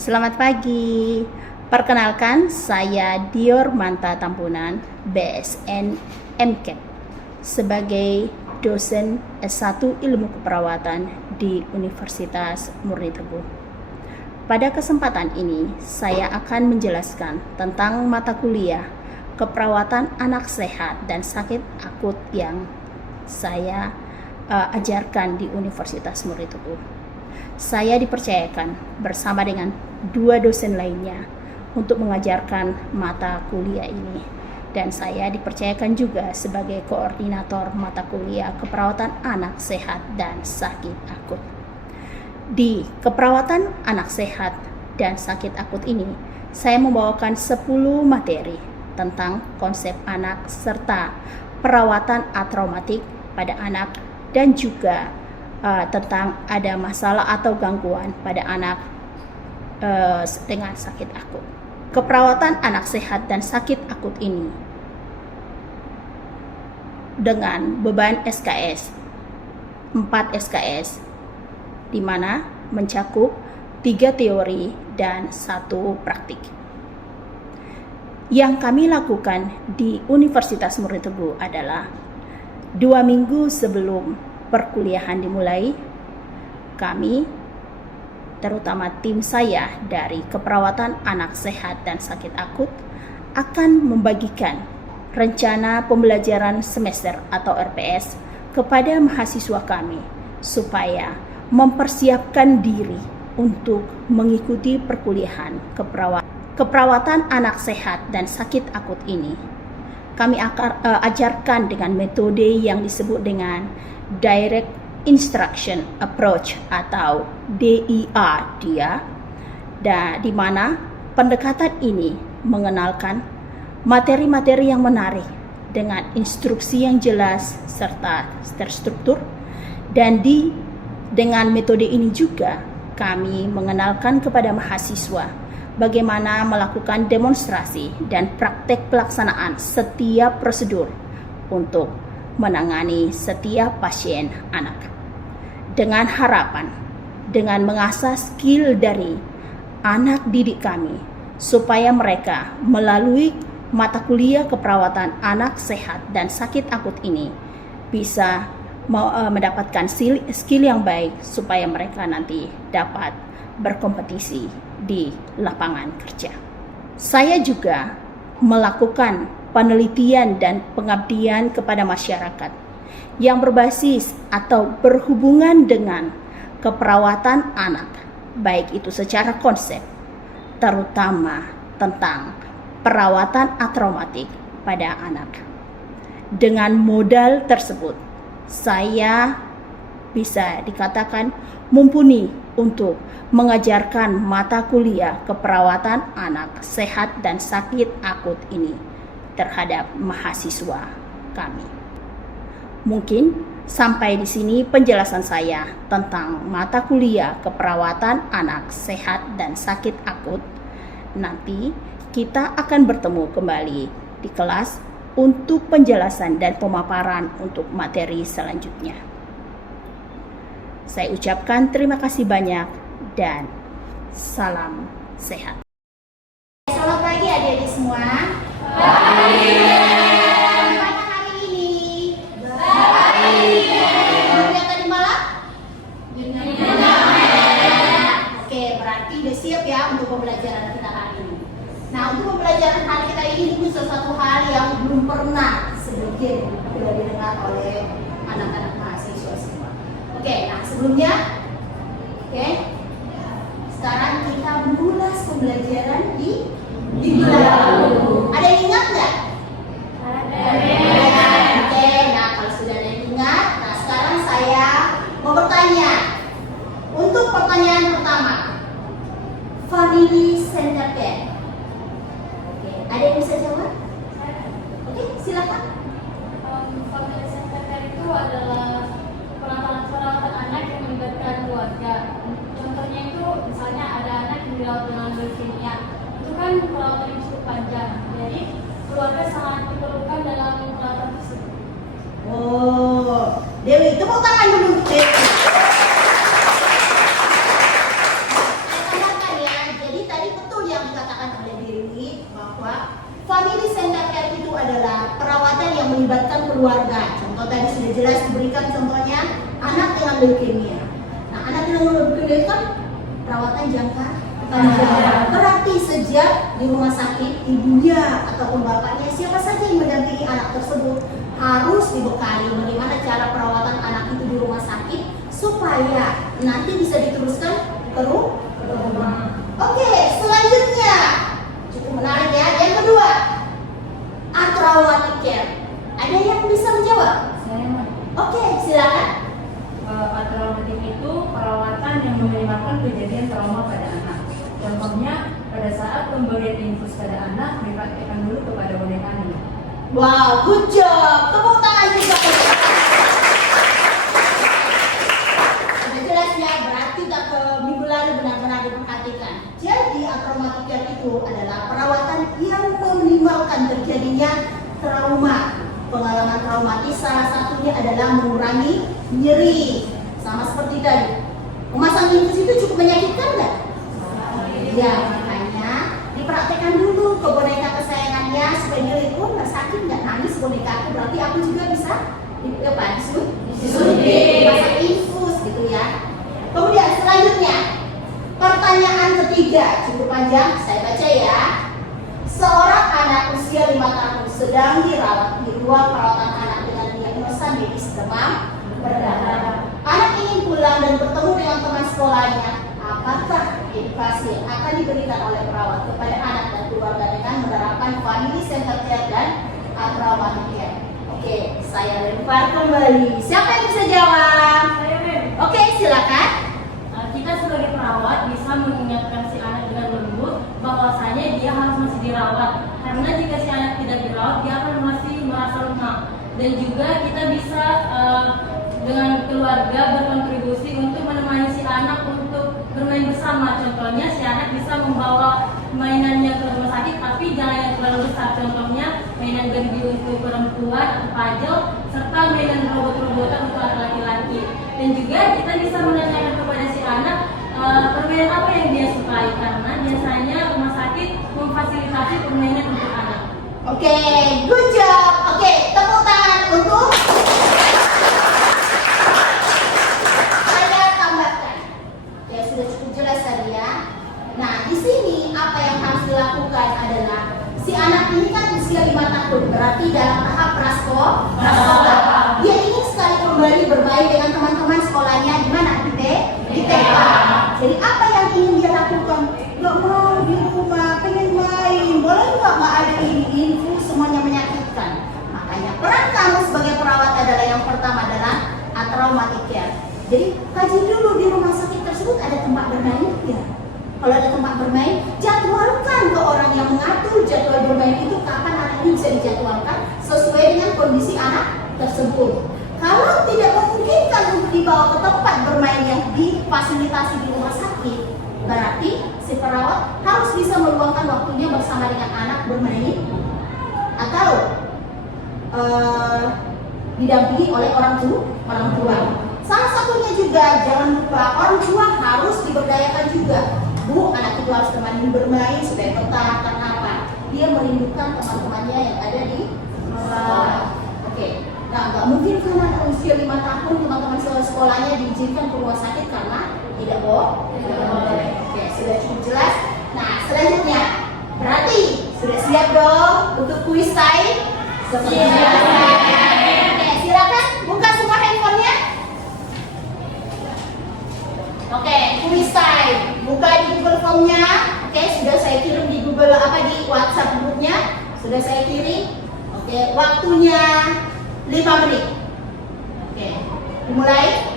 Selamat pagi. Perkenalkan, saya Dior Manta Tampunan, BSN MCAT, sebagai dosen S1 Ilmu Keperawatan di Universitas Murni Teguh. Pada kesempatan ini, saya akan menjelaskan tentang mata kuliah keperawatan anak sehat dan sakit akut yang saya ajarkan di Universitas Murni Teguh. Saya dipercayakan bersama dengan dua dosen lainnya untuk mengajarkan mata kuliah ini, dan saya dipercayakan juga sebagai koordinator mata kuliah keperawatan anak sehat dan sakit akut. Di keperawatan anak sehat dan sakit akut ini, saya membawakan 10 materi tentang konsep anak serta perawatan atraumatik pada anak, dan juga tentang ada masalah atau gangguan pada anak dengan sakit akut. Keperawatan anak sehat dan sakit akut ini dengan beban SKS 4 SKS, di mana mencakup 3 teori dan 1 praktik. Yang kami lakukan di Universitas Murni Teguh adalah 2 minggu sebelum perkuliahan dimulai, kami, terutama tim saya dari keperawatan anak sehat dan sakit akut, akan membagikan rencana pembelajaran semester atau RPS kepada mahasiswa kami supaya mempersiapkan diri untuk mengikuti perkuliahan keperawatan anak sehat dan sakit akut ini. Kami akan ajarkan dengan metode yang disebut dengan Direct Instruction Approach atau DIA dan di mana pendekatan ini mengenalkan materi-materi yang menarik dengan instruksi yang jelas serta terstruktur, dan dengan metode ini juga kami mengenalkan kepada mahasiswa bagaimana melakukan demonstrasi dan praktek pelaksanaan setiap prosedur untuk menangani setiap pasien anak, dengan harapan dengan mengasah skill dari anak didik kami supaya mereka melalui mata kuliah keperawatan anak sehat dan sakit akut ini bisa mendapatkan skill yang baik supaya mereka nanti dapat berkompetisi di lapangan kerja. Saya juga melakukan penelitian dan pengabdian kepada masyarakat yang berbasis atau berhubungan dengan keperawatan anak, baik itu secara konsep, terutama tentang perawatan atraumatik pada anak. Dengan modal tersebut, saya bisa dikatakan mumpuni untuk mengajarkan mata kuliah keperawatan anak sehat dan sakit akut ini terhadap mahasiswa kami. Mungkin sampai di sini penjelasan saya tentang mata kuliah keperawatan anak sehat dan sakit akut. Nanti kita akan bertemu kembali di kelas untuk penjelasan dan pemaparan untuk materi selanjutnya. Saya ucapkan terima kasih banyak dan salam sehat. Selamat pagi adik-adik semua. Gimana hari ini? Baik. Kemudian tadi malam? Oke, berarti udah siap ya untuk pembelajaran kita hari ini. Nah, untuk pembelajaran hari kita ini sesuatu hal yang belum pernah sedikit sudah didengar oleh anak-anak mahasiswa semua. Oke, nah sebelumnya, sekarang kita mengulas pembelajaran di minggu lalu. Ada yang ingat nggak? Ada. Oke, nah kalau sudah ada yang ingat, nah sekarang saya mau bertanya. Untuk pertanyaan pertama, family center care. Oke, ada yang bisa jawab? Oke, silakan. Family center care itu adalah perawatan anak yang melibatkan keluarga. Contohnya itu misalnya ada anak yang dirawat dengan leukemia, itu kan perawatan yang cukup panjang. Jadi keluarga sangat diperlukan dalam perawatan tersebut. Oh, Dewi, tepuk tangan dulu, Dewi. Saya tambahkan ya, jadi jelas diberikan contohnya anak dengan leukemia. Nah, anak dengan leukemia itu kan perawatan jangka panjang. Berarti sejak di rumah sakit ibunya ataupun bapaknya siapa saja yang mendampingi anak tersebut harus dibekali bagaimana cara perawatan anak itu di rumah sakit supaya nanti bisa diteruskan ke rumah. Oke, selanjutnya cukup menarik ya. Yang kedua, traumatic care. Ada yang bisa menjawab? Saya Oke, silakan. Traumatik itu perawatan yang meminimalkan kejadian trauma pada anak. Contohnya, pada saat pemberian infus pada anak, dipraktikkan dulu kepada bonekanya. Wow, good job. Tepuk tangan juga. Sudah jelas ya, berarti tak ke minggu lalu benar-benar diperhatikan. Jadi, traumatic care itu adalah perawatan yang meminimalkan terjadinya trauma. Pengalaman traumatis salah satunya adalah mengurangi nyeri. Sama seperti tadi. Memasang infus itu cukup menyakitkan nggak? Ya, makanya dipraktekkan dulu ke boneka kesayangannya supaya dia itu nggak sakit, nggak nangis boneka aku. Berarti aku juga bisa disuntik, pasang infus gitu ya. Kemudian selanjutnya pertanyaan ketiga cukup panjang, saya baca ya. Seorang anak usia 5 tahun sedang dirawat di ruang perawatan anak dengan diagnosa medis demam berdarah. Anak ingin pulang dan bertemu dengan teman sekolahnya. Apakah edukasi yang akan diberikan oleh perawat kepada anak dan keluarga dengan menerapkan family center care dan traumatic care? Oke, saya lempar kembali. Siapa yang bisa jawab? Saya Mem. Oke, silakan. Kita sebagai perawat bisa mengingatkan si anak dengan lembut bahwasanya dia harus masih dirawat. Karena jika si anak tidak dirawat, dia akan masih merasa lemah. Dan juga kita bisa dengan keluarga berkontribusi untuk menemani si anak untuk bermain bersama. Contohnya si anak bisa membawa mainannya ke rumah sakit, tapi jangan yang terlalu besar. Contohnya mainan Barbie untuk perempuan, puzzle, serta mainan robot-robotan untuk anak laki-laki. Dan juga kita bisa menanyakan kepada si anak permainan apa yang dia sukai, karena biasanya rumah sakit memfasilitasi permainan untuk anak. Oke, good job. Oke, tepuk tangan untuk saya tambahkan. Ya sudah cukup jelas tadi ya. Nah, di sini apa yang harus dilakukan adalah si anak ini kan usia 5 tahun, berarti dalam tahap prasekolah. Dia ingin sekali kembali bermain dengan teman-teman sekolahnya di mana? Di TK. Jadi apa yang ingin dia lakukan? Nggak mau di rumah, pengen main. Boleh nggak ada info semuanya menyakitkan. Makanya peran kamu sebagai perawat adalah yang pertama adalah traumatic care. Jadi kaji dulu di rumah sakit tersebut ada tempat bermain ya. Kalau ada tempat bermain, jadwalkan ke orang yang mengatur jadwal bermain itu kapan anak ini bisa dijadwalkan sesuai dengan kondisi anak tersebut. Kalau tidak memungkinkan untuk dibawa ke tempat bermain yang difasilitasi di rumah sakit, berarti si perawat harus bisa meluangkan waktunya bersama dengan anak bermain atau didampingi oleh orang tua. Salah satunya juga jangan lupa orang tua harus diberdayakan juga. Bu, anak itu harus temani bermain supaya betah. Karena apa? Dia merindukan teman-temannya yang ada di sekolah. Oke. Nah, nggak mungkin kan anak usia 5 tahun teman-teman sekolahnya diizinkan ke rumah sakit karena tidak boleh. Oke, sudah cukup jelas. Nah, selanjutnya berarti sudah siap dong untuk quiz time? Oke, silakan buka semua handphonenya. Oke, quiz time. Buka di Google Form-nya. Oke, sudah saya kirim di Google di WhatsApp grupnya. Sudah saya kirim. Oke, waktunya 5 menit. Oke, dimulai.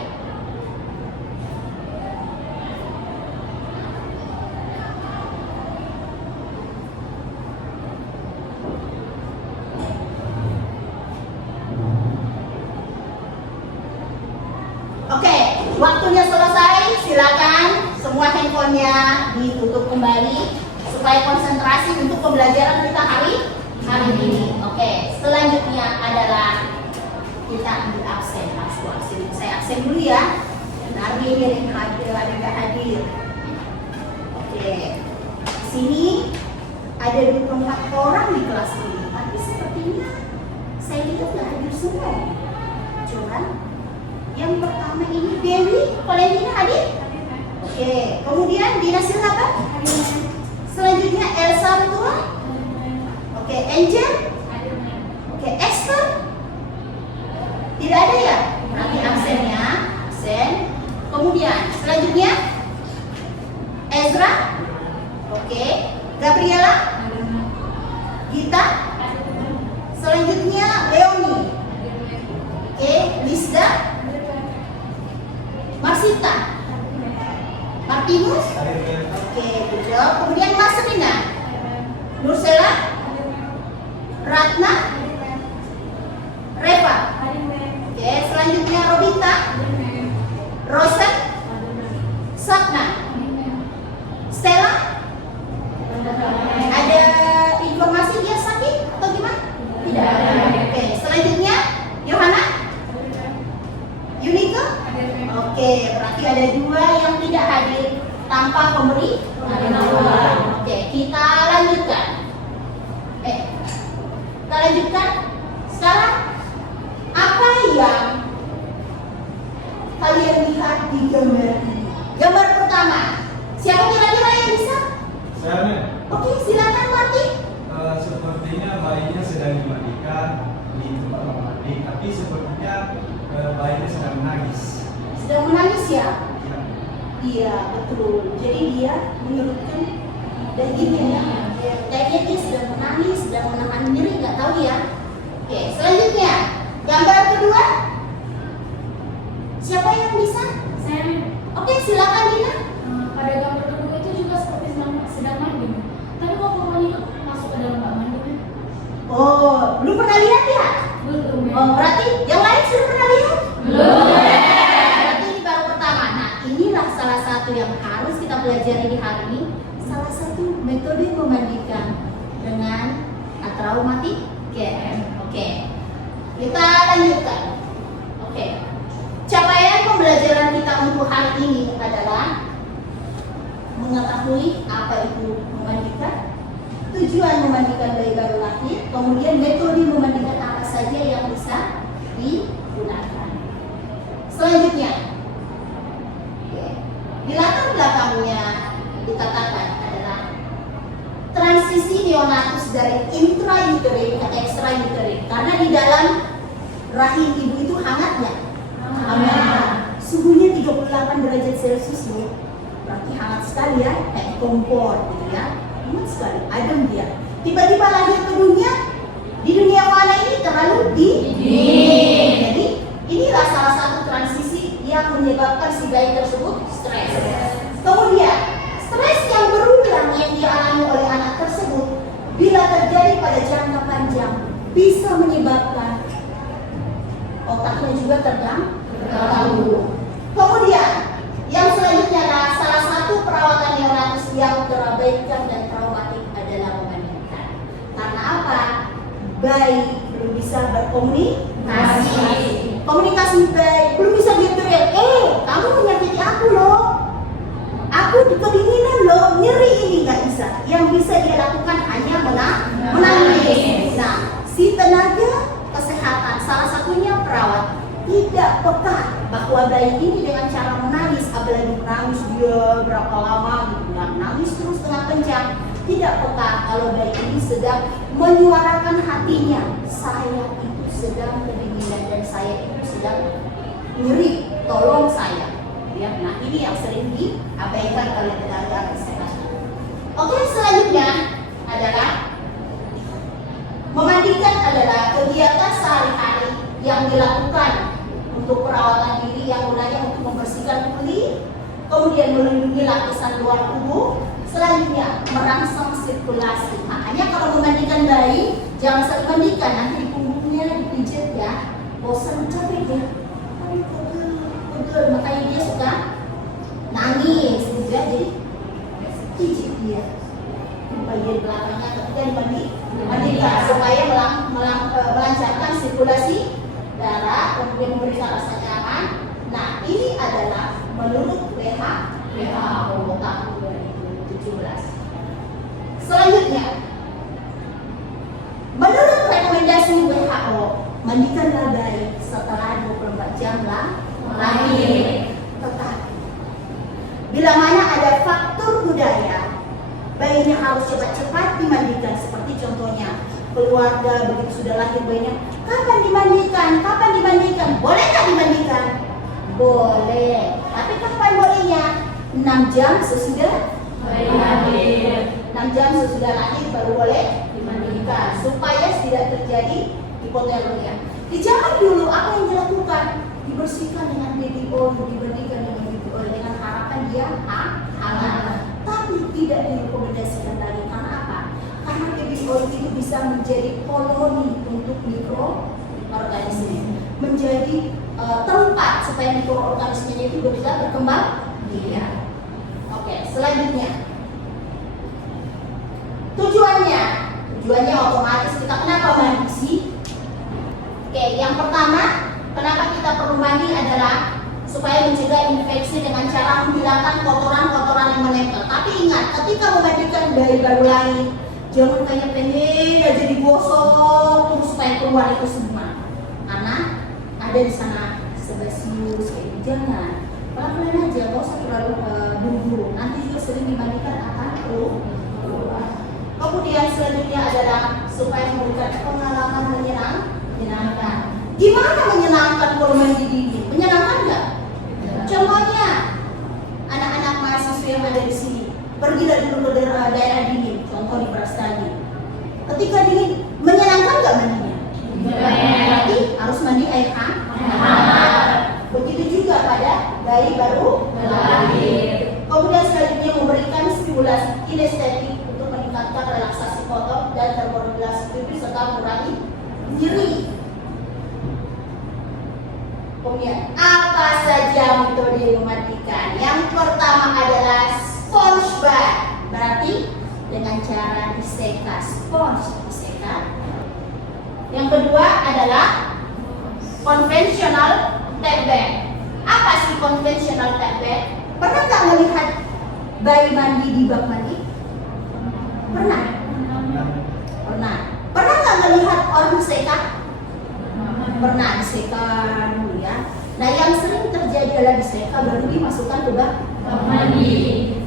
Oke, waktunya selesai. Silakan semua handphonenya ditutup kembali supaya konsentrasi untuk pembelajaran kita hari ini. Oke, selanjutnya adalah kita ambil absen. Saya absen dulu ya. Nardi yang hadir, ada nggak hadir? Oke, di sini ada 24 orang di kelas ini, tapi sepertinya saya lihat nggak hadir semua. bocoran. Yang pertama ini Dewi Valentina hadir. Oke, kemudian Dina silakan. Selanjutnya Elsa Betua. Oke, Angel. Oke, Esther. Tidak ada ya? Berarti absen ya. Absen. Kemudian selanjutnya Ezra. Oke, Gabriela. Gita. Selanjutnya Leoni. Oke, Lisda. Marsita. Martinus. Oke, good job. Kemudian Mas Rina. Nursela. Ratna. Reva. Oke, selanjutnya Robita. Rosa. Sakna. Stella. Ada informasi dia sakit atau gimana? Tidak ada. Oke, selanjutnya Yohana. Yuniko. Oke, berarti ada 2 yang tidak hadir tanpa pemberi. Oke, kita lanjutkan. Kita lanjutkan. Sekarang apa yang kalian lihat di gambar ini? Gambar pertama. Siapa kira-kira yang bisa? Saya nih, Oke, silakan Martin. sepertinya bayinya sedang dimandikan di tempat mandi, tapi sepertinya bayinya sedang menangis. Sedang menangis ya? Ya. Iya, betul. Jadi dia menurutkan dan gini ya. Kayaknya dia sedang menangis, sedang menahan diri, nggak tahu ya. Oke, selanjutnya gambar kedua. Siapa yang bisa? Saya Oke, silakan Dina. pada gambar kedua itu juga seperti sedang mandi. Tapi kok pokoknya masuk ke dalam kamar mandi? Oh, belum pernah lihat ya? Belum. Oh, berarti yang lain sudah pernah lihat? Belum. Berarti ini baru pertama. Nah, inilah salah satu yang harus kita pelajari di hari ini. Salah satu metode memandikan dengan atraumatik care. Oke. Kita lanjutkan. Oke. Capaian pembelajaran kita untuk hari ini adalah mengetahui apa itu memandikan, tujuan memandikan bayi baru lahir, kemudian metode memandikan apa saja yang bisa digunakan. Selanjutnya, di latar belakangnya dikatakan adalah transisi neonatus dari intrauterin ke extrauterin, karena di dalam rahim ibu itu hangatnya. Hangat. Suhunya 38 derajat Celcius loh. Berarti hangat sekali ya, kayak kompor gitu ya. Hangat sekali, adem dia. Tiba-tiba lahir ke dunia, di dunia mana ini terlalu dingin. Jadi inilah salah satu transisi yang menyebabkan si bayi tersebut stres. Kemudian stres yang berulang yang dialami oleh anak tersebut bila terjadi pada jangka panjang bisa menyebabkan otaknya juga terganggu. Kemudian yang selanjutnya adalah salah satu perawatan neonatus yang terabaikan dan traumatik adalah memandikan. Karena apa? Bayi belum bisa berkomunikasi. Komunikasi bayi belum bisa teriak, kamu menyakiti aku loh. Aku kedinginan loh, nyeri ini nggak bisa. Yang bisa dia lakukan hanya menangis. Nah, si tenaga kesehatan salah satunya perawat tidak peka bahwa bayi ini dengan cara menangis, apalagi menangis dia berapa lama gitu ya, menangis terus dengan kencang, tidak peka kalau bayi ini sedang menyuarakan hatinya, saya itu sedang kedinginan dan saya itu sedang nyeri, tolong saya ya. Nah, ini yang sering diabaikan oleh tenaga kesehatan. Oke, selanjutnya adalah memandikan adalah kegiatan sehari-hari yang dilakukan untuk perawatan diri yang gunanya untuk membersihkan kulit, kemudian melindungi lapisan luar tubuh, selanjutnya merangsang sirkulasi. Makanya kalau memandikan bayi, jangan sering mandikan, nanti di punggungnya dipijit ya, bosan capek ya, pegel, makanya dia suka nangis, gitu ya, jadi pijit dia bagian belakangnya ketika dimandikan supaya melancarkan sirkulasi darah, kemudian memberikan rasa nyaman. Nah, ini adalah menurut WHO tahun 2017. Selanjutnya, menurut rekomendasi WHO, mandikanlah bayi setelah 24 lahir. Tetapi bila mana ada faktor budaya, bayinya harus cepat-cepat dimandikan. Seperti contohnya keluarga begitu sudah lahir bayinya, kapan dimandikan? Kapan dimandikan? Boleh nggak dimandikan? Boleh. Tapi kapan bolehnya? 6 jam sesudah Bayi lahir. 6 jam sesudah lahir baru boleh dimandikan, supaya tidak terjadi hipotermia. Di zaman dulu apa yang dilakukan? Dibersihkan dengan baby oil, dimandikan dengan baby oil dengan harapan dia halal. Tapi tidak direkomendasikan lagi. Karena apa? Karena baby oil itu bisa menjadi koloni untuk mikroorganisme, menjadi tempat supaya mikroorganismenya itu bisa berkembang biak. Oke, selanjutnya tujuannya otomatis kita kenapa mandi sih? Oke, yang pertama kenapa kita perlu mandi adalah supaya mencegah infeksi dengan cara menghilangkan kotoran-kotoran yang menempel. Tapi ingat, ketika memandikan bayi baru lahir, jangan kayak pengen aja digosok terus supaya keluar itu semua. Karena ada di sana sebasius kayak gitu. Jangan, pelan-pelan aja, gak usah terlalu buru-buru. Nanti juga sering dimandikan akan keluar. Kemudian selanjutnya adalah supaya memberikan pengalaman menyenangkan. Gimana menyenangkan kalau mandi dingin? Menyenangkan nggak? Contohnya anak-anak mahasiswa yang ada di sini, pergilah dulu ke daerah dingin, contoh di Prastagi. Ketika dingin, menyenangkan nggak mandinya? Berarti harus mandi air hangat. Begitu juga pada bayi baru lahir. Kemudian selanjutnya memberikan stimulasi kinestetik untuk meningkatkan relaksasi otot dan terkoordinasi pipis serta mengurangi nyeri. Kemudian apa saja metode memandikan? Yang pertama adalah sponge bath, berarti dengan cara diseka, sponge diseka. Yang kedua adalah konvensional tap bath. Apa sih konvensional tap bath? Pernah nggak melihat bayi mandi di bak mandi? Pernah? Pernah. Pernah nggak melihat orang diseka? Pernah diseka dulu ya. Nah, yang sering terjadi adalah diseka baru dimasukkan ke bak Mandi.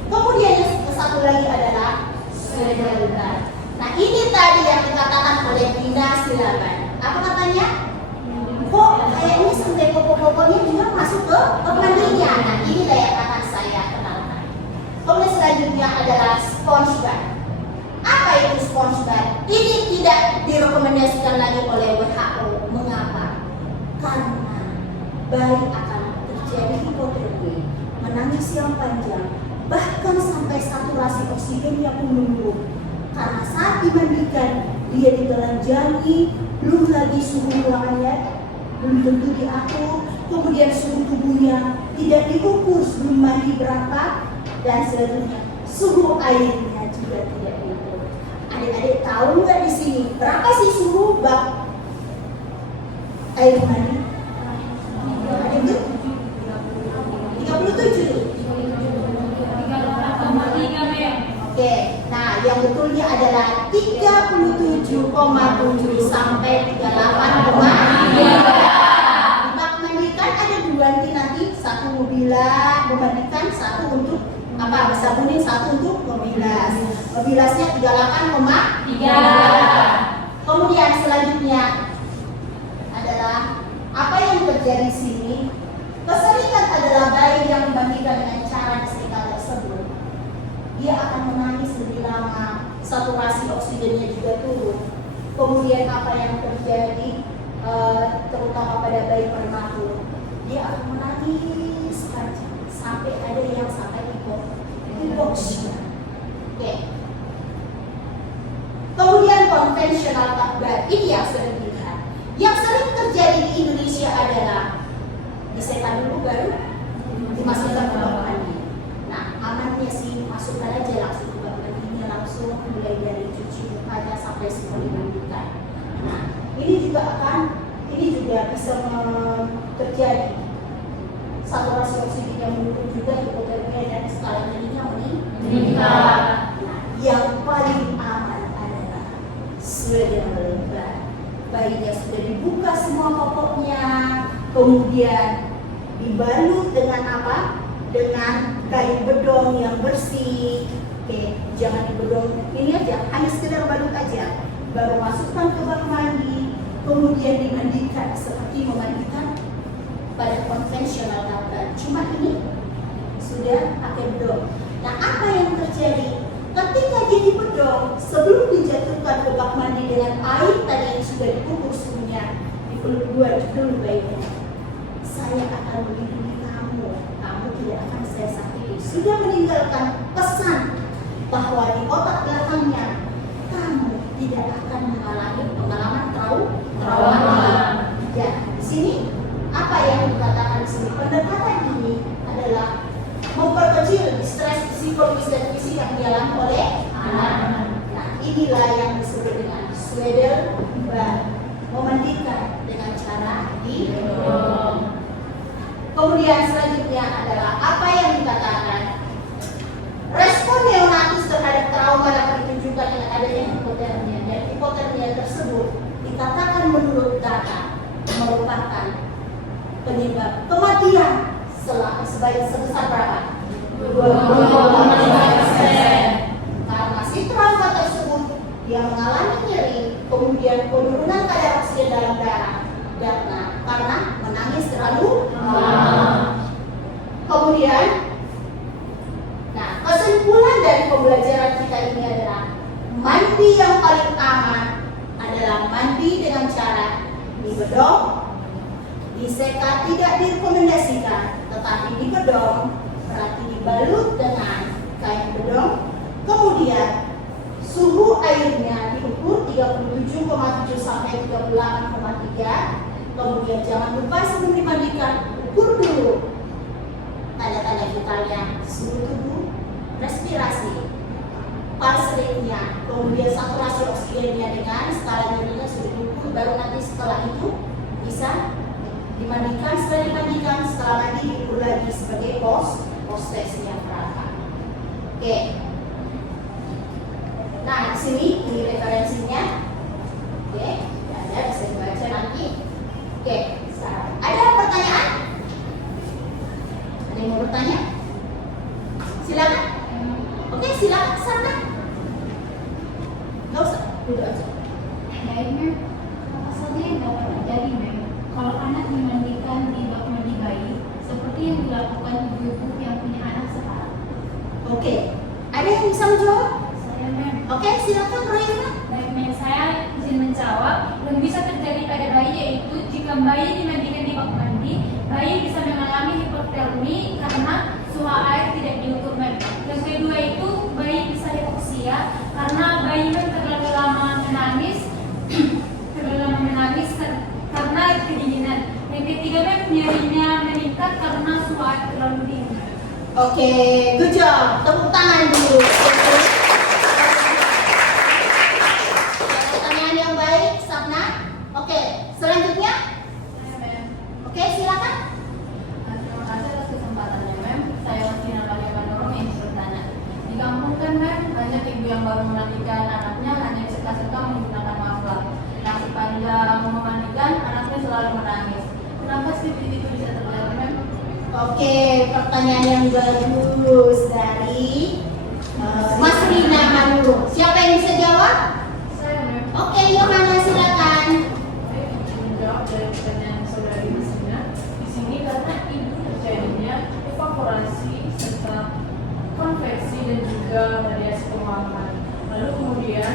Kemudian yang satu lagi adalah swaddle bath. Nah, ini tadi yang dikatakan oleh Dina Silaban. Apa katanya? Kok kayaknya sampai pokok-pokoknya juga masuk ke mandinya. Nah, inilah yang akan saya kenalkan. Kemudian selanjutnya adalah sponge bath. Apa itu sponge bath? Ini tidak direkomendasikan lagi oleh WHO. Mengapa? Karena bayi akan terjadi hipotermia, menangis yang panjang, bahkan sampai saturasi oksigennya pun menurun. Karena saat dimandikan, dia ditelanjangi, belum lagi suhu ruangannya belum tentu diatur, kemudian suhu tubuhnya tidak diukur sebelum mandi berapa, dan selanjutnya suhu airnya juga tidak diukur. Adik-adik tahu nggak di sini berapa sih suhu bak air mandi? Ada nggak? 37. Oke, nah yang betulnya adalah 37,7 sampai 38,3. Di bak mandikan ada dua nanti, satu membilas, memandikan, satu untuk apa? Sabunin, satu untuk membilas. Membilasnya 38,3. Kemudian selanjutnya adalah apa yang terjadi di sini? Keseringan adalah bayi yang dimandikan dengan cara diseka tersebut, dia akan menangis lebih lama, saturasi oksigennya juga turun. Kemudian apa yang terjadi terutama pada bayi prematur, dia akan menangis panjang sampai ada yang sampai hipoksia. Oke. Kemudian konvensional tap bath, ini yang sering dilihat. Yang sering terjadi di Indonesia adalah diseka dulu baru dimasukkan ke bak mandi. Nah, amannya sih masukkan aja langsung ke bak mandinya, langsung mulai dari cuci mukanya sampai semua dimandikan. Nah, ini juga bisa terjadi saturasi oksigen yang menurun, juga hipotermia dan skala nyerinya meningkat. Nah, yang paling aman adalah swaddle bath. Bayinya sudah dibuka semua popoknya, kemudian dibalut dengan apa? Dengan kain bedong yang bersih. Oke, jangan dibedong ini aja, hanya sekedar balut aja. Baru masukkan ke bak mandi, kemudian dimandikan seperti memandikan pada konvensional dokter. Cuma ini sudah pakai bedong. Nah, apa yang terjadi? Ketika dia dibedong, sebelum dijatuhkan ke bak mandi dengan air tadi yang sudah dikukur suhunya, dipeluk dulu baiknya. Saya akan melindungi kamu, kamu tidak akan saya sakiti. Sudah meninggalkan pesan bahwa di otak belakangnya kamu tidak akan mengalami pengalaman trauma. Ya, di sini apa yang dikatakan di sini? Pendekatan ini adalah memperkecil stres psikologis dan fisik yang dialami oleh anak. Nah, inilah yang disebut dengan swaddle bar, memandikan dengan cara didorong. Kemudian selanjutnya adalah apa yang dikatakan respon neonatus terhadap trauma dapat ditunjukkan dengan adanya hipotermia, dan hipotermia tersebut dikatakan menurut data merupakan penyebab kematian sebesar berapa? 20,5%. Karena si trauma tersebut dia mengalami nyeri, kemudian penurunan kadar oksigen dalam darah karena menangis terlalu lama. Kemudian, nah kesimpulan dari pembelajaran kita ini adalah mandi yang paling aman adalah mandi dengan cara dibedong, diseka tidak direkomendasikan, tetapi dibedong berarti dibalut dengan kain bedong. Kemudian suhu airnya diukur 37,7 sampai 38,3. Kemudian jangan lupa sebelum dimandikan ukur dulu tanda-tanda vitalnya, suhu tubuh, respirasi, pulse rate-nya, kemudian saturasi oksigennya dengan skala nyerinya sudah diukur. Baru nanti setelah itu bisa dimandikan. Setelah dimandikan, setelah mandi diukur lagi sebagai post testnya berapa. Oke. Nah, di sini ini referensinya. Oke, ada bisa dibaca nanti. Oke, sekarang ada pertanyaan? Ada yang mau bertanya? Silakan. Oke, silakan sana. Nggak usah, duduk aja. Baik, Mem. Apa saja yang dapat terjadi, Mem, kalau anak dimandikan di bak mandi bayi seperti yang dilakukan ibu-ibu yang punya anak sekarang? Oke, ada yang bisa menjawab? Saya, Mem. Oke, silakan Royana. Baik, Mem, saya izin menjawab. Yang bisa terjadi pada bayi yaitu jika bayi dimandikan di bak mandi, bayi bisa mengalami hipotermi karena suhu air tidak diukur, Mem. Yang kedua itu bayi bisa hipoksia karena bayi terlalu lama menangis karena kedinginan. Yang ketiga, Mem, nyerinya meningkat karena suhu air terlalu dingin. Oke, good job. Tepuk tangan dulu. Pertanyaan yang baik, Sapna. Oke, selanjutnya. Oke, silakan. Terima kasih atas kesempatannya, Mem. Saya Wasina Pagaiman Dorong yang bertanya. Di kampung kan, Mem, banyak ibu yang baru memandikan anaknya hanya seka-seka menggunakan muffler. Nah, sepanjang memandikan, anaknya selalu menangis. Kenapa sih itu bisa terjadi, Mem? Oke, pertanyaan yang bagus dari Mas Rina Manulu. Siapa yang bisa jawab? Saya, Mem. Oke, Yohana silakan. Saya ingin menjawab dari pertanyaan saudari Masina. Di sini karena ibu terjadinya evaporasi serta konveksi dan juga radiasi penguapan. Lalu kemudian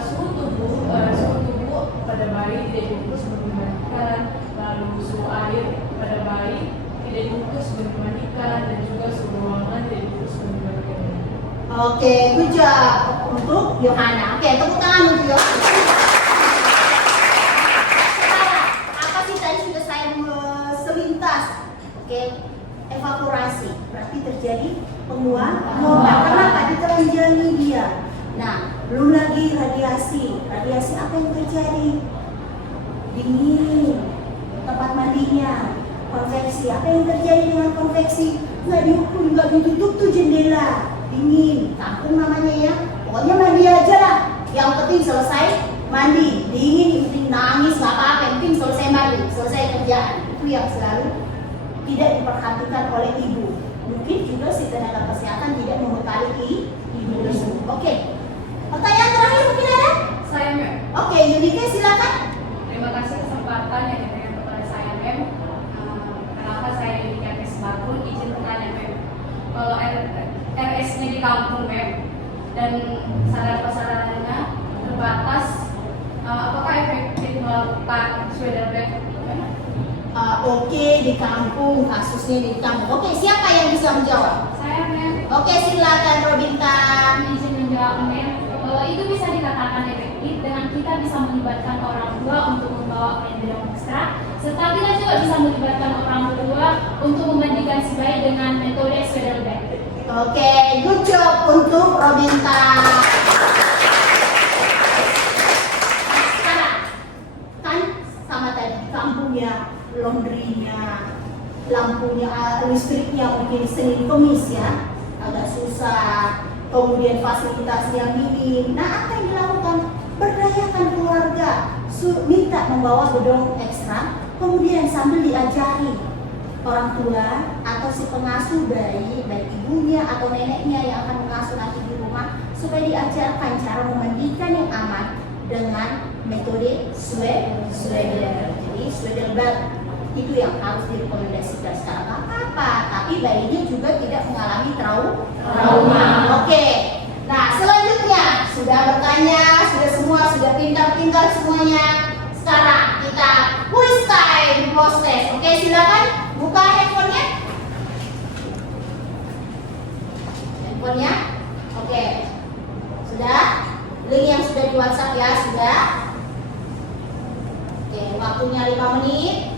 suhu tubuh pada bayi tidak diukur sebelum dimandikan, lalu suhu air pada bayi tidak diukur sebelum dimandikan, dan juga suhu ruangan tidak diukur sebelum dimandikan. Oke, good job untuk Yohana. Oke, tepuk tangan untuk Yohana. Sekarang, apa sih tadi sudah saya selintas? Oke, evaporasi berarti terjadi penguapan. Kenapa? Ditelanjangi dia. Nah, belum lagi radiasi. Radiasi apa yang terjadi? Dingin tempat mandinya. Konveksi, apa yang terjadi dengan konveksi? Nggak diukur, nggak ditutup tuh jendela. Dingin, kampung namanya ya. Pokoknya mandi aja lah. Yang penting selesai mandi. Dingin, yang penting nangis, nggak apa-apa. Yang penting selesai mandi, selesai kerjaan. Itu yang selalu tidak diperhatikan oleh ibu. Mungkin juga si tenaga kesehatan tidak membekali ibu tersebut. Oke. Pertanyaan terakhir mungkin ada? Saya Mem. Oke, Yunike silakan. Terima kasih kesempatan yang diberikan kepada saya Mem. Kenapa saya Yunike Agnes Bakun, izin bertanya Mem. Kalau RS-nya di kampung Mem dan sarana-prasarananya terbatas, apakah efektif melakukan Swedelback? Oke, di kampung, kasusnya di kampung. Oke, siapa yang bisa menjawab? Saya Mem. Oke, silakan Robinta. Izin menjawab Mem. Itu bisa dikatakan efektif dengan kita bisa melibatkan orang tua untuk membawa pembelajaran ekstra, serta kita juga bisa melibatkan orang tua untuk memandikan si bayi dengan metode Swedelback. Oke, good job untuk Robinta. Sekarang kan sama tadi kampungnya, laundrynya, lampunya, listriknya mungkin Senin Kemis ya, agak susah. Kemudian fasilitas yang minim. Nah, apa yang dilakukan? Berdayakan keluarga, minta membawa bedong ekstra, kemudian sambil diajari orang tua atau si pengasuh bayi, baik ibunya atau neneknya yang akan mengasuh nanti di rumah, supaya diajarkan cara memandikan yang aman dengan metode Swedelback. Jadi Swedelback itu yang harus direkomendasikan sekarang. Gak apa-apa, tapi bayinya juga tidak mengalami trauma. Oke. Nah, selanjutnya sudah bertanya, sudah semua, sudah pintar-pintar semuanya. Sekarang kita quiz time proses. Oke, silakan buka handphonenya. Handphonenya. Oke. Sudah? Link yang sudah di WhatsApp ya, sudah? Oke, waktunya 5 menit.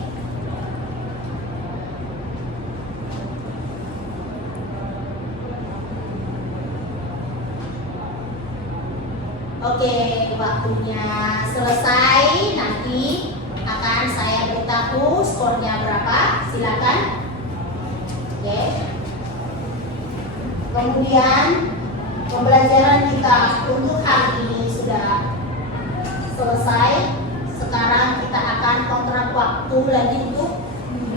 Oke, waktunya selesai. Nanti akan saya beritahu skornya berapa. Silakan. Oke. Kemudian pembelajaran kita untuk hari ini sudah selesai. Sekarang kita akan kontrak waktu lagi untuk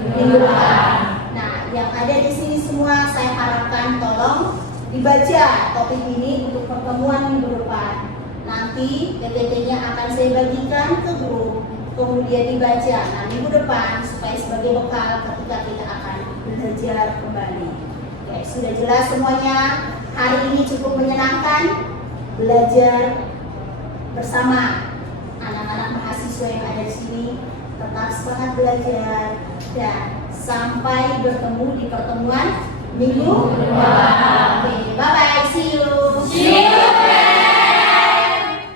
minggu depan. Nah, yang ada di sini semua saya harapkan tolong dibaca topik ini untuk pertemuan minggu depan. Nanti PPT-nya akan saya bagikan ke grup, kemudian dibaca minggu depan supaya sebagai bekal ketika kita akan belajar kembali. Oke, sudah jelas semuanya. Hari ini cukup menyenangkan belajar bersama anak-anak mahasiswa yang ada di sini. Tetap semangat belajar dan sampai bertemu di pertemuan minggu depan.